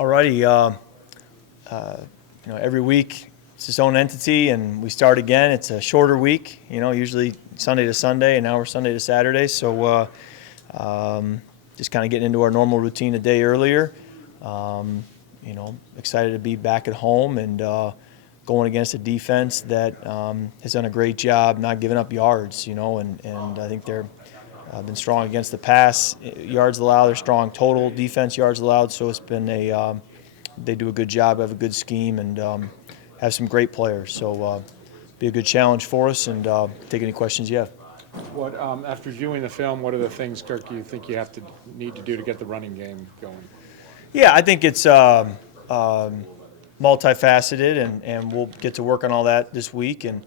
Alrighty, every week it's its own entity, and we start again. It's a shorter week, usually Sunday to Sunday, and now we're Sunday to Saturday. So just kind of getting into our normal routine a day earlier. Excited to be back at home and going against a defense that has done a great job not giving up yards, and I think they're been strong against the pass yards allowed. They're strong total defense yards allowed. So it's been they do a good job, have a good scheme, and have some great players. So be a good challenge for us, and take any questions you have. What after viewing the film, what are the things, Kirk, you think you need to do to get the running game going? Yeah, I think it's multifaceted, and we'll get to work on all that this week, and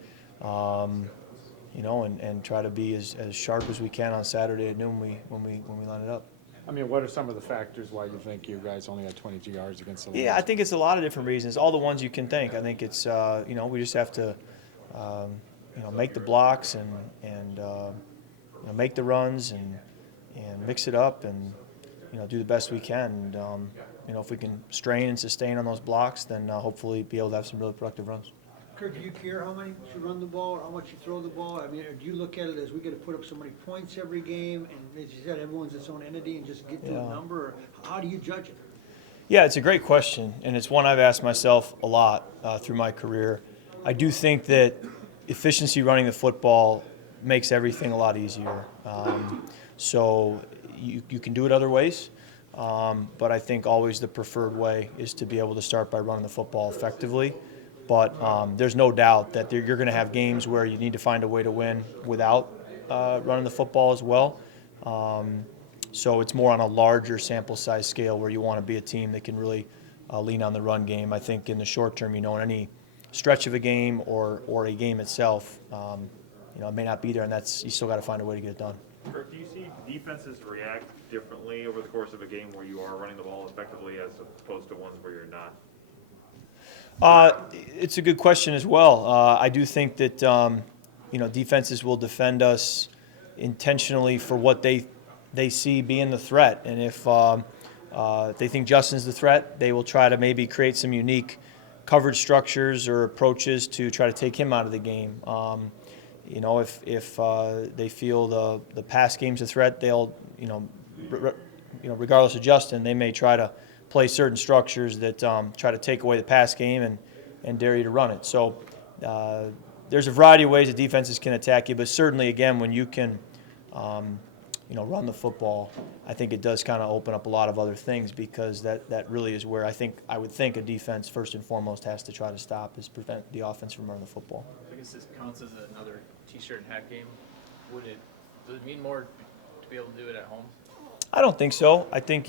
and try to be as sharp as we can on Saturday at noon when we line it up. I mean, what are some of the factors why you think you guys only had 22 yards against the Lions? Yeah, I think it's a lot of different reasons. All the ones you can think. I think it's we just have to make the blocks and make the runs and mix it up and do the best we can. And if we can strain and sustain on those blocks, then hopefully be able to have some really productive runs. Kirk, do you care how much you run the ball or how much you throw the ball? I mean, do you look at it as we got to put up so many points every game, and as you said, everyone's its own entity and just get to a number? Or how do you judge it? Yeah, it's a great question, and it's one I've asked myself a lot through my career. I do think that efficiency running the football makes everything a lot easier. So you can do it other ways, but I think always the preferred way is to be able to start by running the football effectively. But there's no doubt that you're going to have games where you need to find a way to win without running the football as well. So it's more on a larger sample size scale where you want to be a team that can really lean on the run game. I think in the short term, in any stretch of a game or a game itself, it may not be there, and you still got to find a way to get it done. Kirk, do you see defenses react differently over the course of a game where you are running the ball effectively as opposed to ones where you're not? It's a good question as well. I do think that defenses will defend us intentionally for what they see being the threat, and if they think Justin's the threat, they will try to maybe create some unique coverage structures or approaches to try to take him out of the game. If they feel the pass game's a threat, they'll regardless of Justin, they may try to play certain structures that try to take away the pass game and dare you to run it. So there's a variety of ways that defenses can attack you, but certainly, again, when you can run the football, I think it does kind of open up a lot of other things, because that really is where I would think a defense first and foremost has to try to stop, is prevent the offense from running the football. I guess this counts as another T-shirt and hat game. Does it mean more to be able to do it at home? I don't think so. I think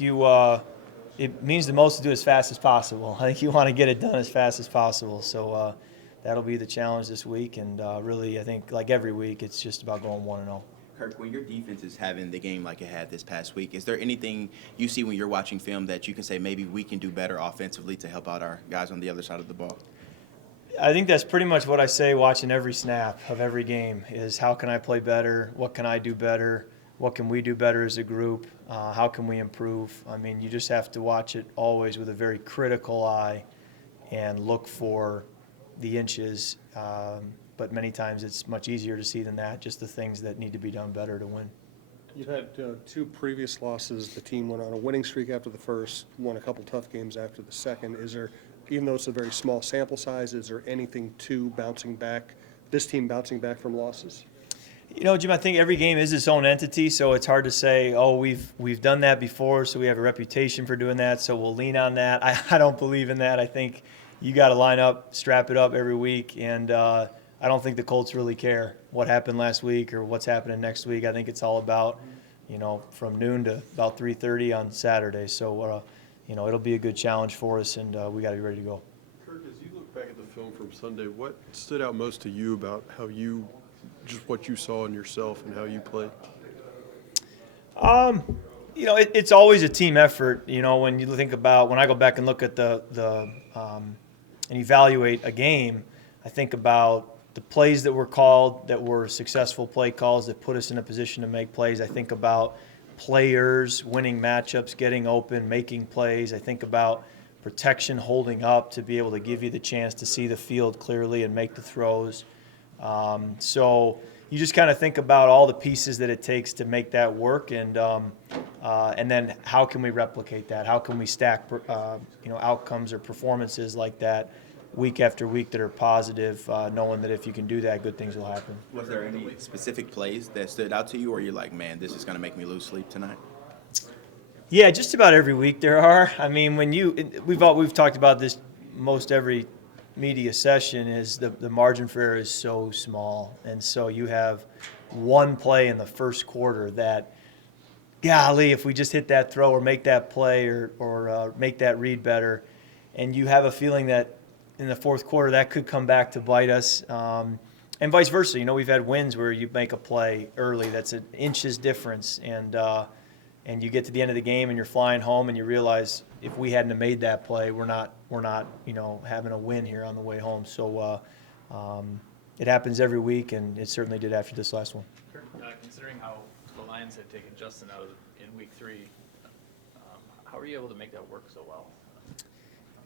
it means the most to do as fast as possible. I think you want to get it done as fast as possible. So that'll be the challenge this week. And really, I think, like every week, it's just about going 1-0. Kirk, when your defense is having the game like it had this past week, is there anything you see when you're watching film that you can say maybe we can do better offensively to help out our guys on the other side of the ball? I think that's pretty much what I say watching every snap of every game is, how can I play better? What can I do better? What can we do better as a group? How can we improve? I mean, you just have to watch it always with a very critical eye and look for the inches. But many times it's much easier to see than that, just the things that need to be done better to win. You've had two previous losses. The team went on a winning streak after the first, won a couple tough games after the second. Is there, even though it's a very small sample size, is there anything to this team bouncing back from losses? Jim, I think every game is its own entity, so it's hard to say, we've done that before, so we have a reputation for doing that, so we'll lean on that. I don't believe in that. I think you got to line up, strap it up every week, and I don't think the Colts really care what happened last week or what's happening next week. I think it's all about, from noon to about 3:30 on Saturday. So, it'll be a good challenge for us, and we got to be ready to go. Kirk, as you look back at the film from Sunday, what stood out most to you about just what you saw in yourself and how you played? It's always a team effort. When you think about, when I go back and look at and evaluate a game, I think about the plays that were called that were successful play calls that put us in a position to make plays. I think about players winning matchups, getting open, making plays. I think about protection holding up to be able to give you the chance to see the field clearly and make the throws. So you just kind of think about all the pieces that it takes to make that work, and then how can we replicate that? How can we stack outcomes or performances like that week after week that are positive, knowing that if you can do that, good things will happen. Was there any specific plays that stood out to you, or you're like, man, this is going to make me lose sleep tonight? Yeah, just about every week there are. I mean, we've talked about this most every media session, is the margin for error is so small, and so you have one play in the first quarter that, golly, if we just hit that throw or make that play or make that read better, and you have a feeling that in the fourth quarter that could come back to bite us, and vice versa. We've had wins where you make a play early that's an inch's difference, and you get to the end of the game and you're flying home and you realize if we hadn't have made that play, we're not having a win here on the way home. So it happens every week, and it certainly did after this last one. Considering how the Lions had taken Justin out in week 3, how were you able to make that work so well on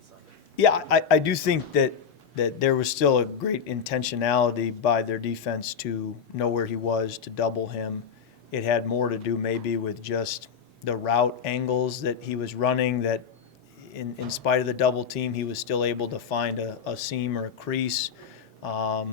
Sunday? Yeah, I do think that there was still a great intentionality by their defense to know where he was, to double him. It had more to do maybe with just the route angles that he was running, that in spite of the double team, he was still able to find a seam or a crease. I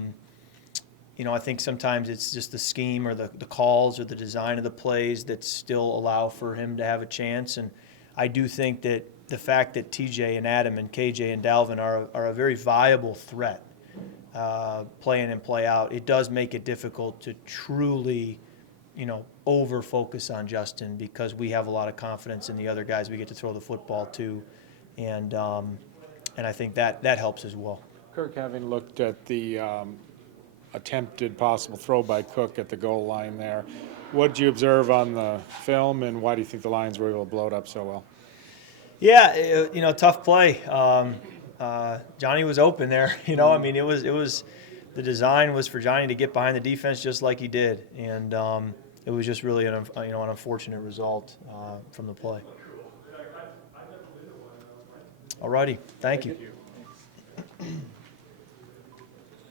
think sometimes it's just the scheme or the calls or the design of the plays that still allow for him to have a chance. And I do think that the fact that TJ and Adam and KJ and Dalvin are a very viable threat, play in and play out, it does make it difficult to truly over focus on Justin, because we have a lot of confidence in the other guys we get to throw the football to, and I think that helps as well. Kirk, having looked at the attempted possible throw by Cook at the goal line there, what did you observe on the film, and why do you think the Lions were able to blow it up so well? Yeah, tough play. Johnny was open there. I mean, it was the design was for Johnny to get behind the defense just like he did, and it was just really an unfortunate result from the play. All righty, thank you.